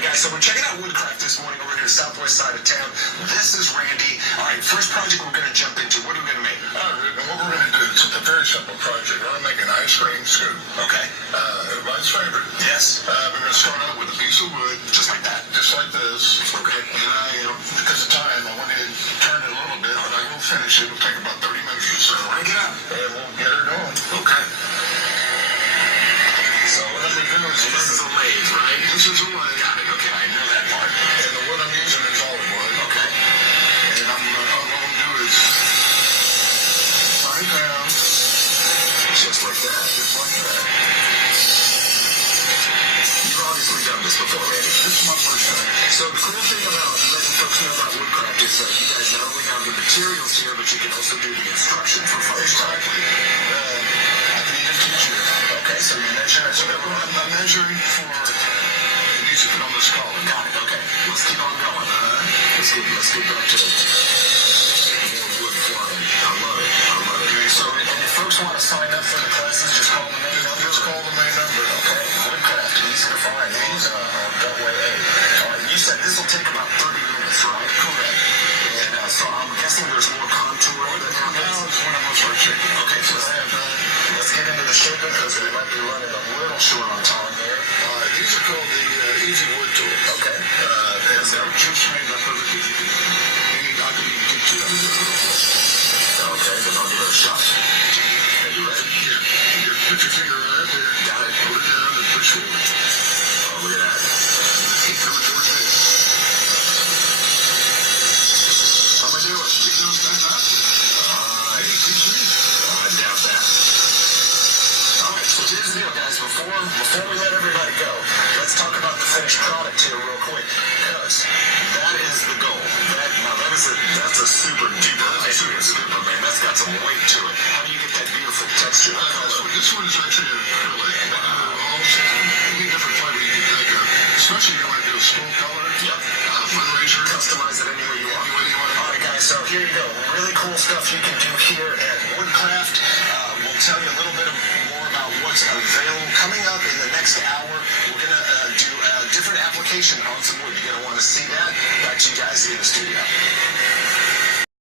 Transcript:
right, guys, so we're checking out Woodcraft this morning over here, southwest side of town. This is Randy. All right, first project we're going to jump into. What are we going to make? All right, and what we're going to do is a very simple project. We're going to make an ice cream scoop. Okay. Everybody's favorite. Yes. We're going to start out with a piece of wood. Just like that. Just like this. Okay. And because of time, I went in and turned it a little bit, but I will finish it. It'll take about 30 minutes or so. Crank it up. And we'll get her going. Okay. So what I'm going to do is... This is a lathe, right? This is a lathe. Got it. Okay, I know that part. And the wood I'm using is olive wood. Okay. And all I'm going to do is slide down. Just like that. Just like that. You've obviously done this before, Randy. This is my first time. So the cool thing about letting folks know about Woodcraft is that you guys not only have the materials here, but you can also do the instruction for folks. Exactly. I can even teach you. Okay, so you measure it. So I'm measuring for... It needs to fit on this collar. Got it. Okay, let's keep on going. Let's get back to more wood flying. I love it. I love it. Okay, So if folks want to sign up for the classes, just call the main number. Just call the main number. Okay, Woodcraft, easy to find. He's on Beltway 8. All right, you said this will take about 30 minutes, right? Correct. And so I'm guessing there's more contour that Now happens. is when I'm going to start shaking. Okay, so let's get into the shaping because we might be running a little short on time there. These are called the Easy Wood Tools. Okay. And they're just made up of it. I can teach you how to do it. Okay, then I'll give it a shot. Are you ready? Yeah. Put your finger right there. Got it. Hold it down and push forward. Oh, look at that. Keep coming towards me. How am I doing? You know, fantastic. Teach me. I doubt that. All right, so here's the deal, guys. Before we let everybody go, let's talk about the finished product here real quick, because that is the goal. That's a super duper ice cream scooper, man. That's got some weight to it. How do you get that beautiful texture? This one is actually an acrylic. Almost any different flavor you can think of. Especially if you want to do a school color. Yep. Fundraiser. Customize it any way you want. Any way you want. All right, guys, so here you go. Really cool stuff you can do here at Woodcraft. We'll tell you a little bit more about what's available. Coming up in the next hour, we're going to do a different application on some wood. You're going to want to see that. Back to you guys in the studio.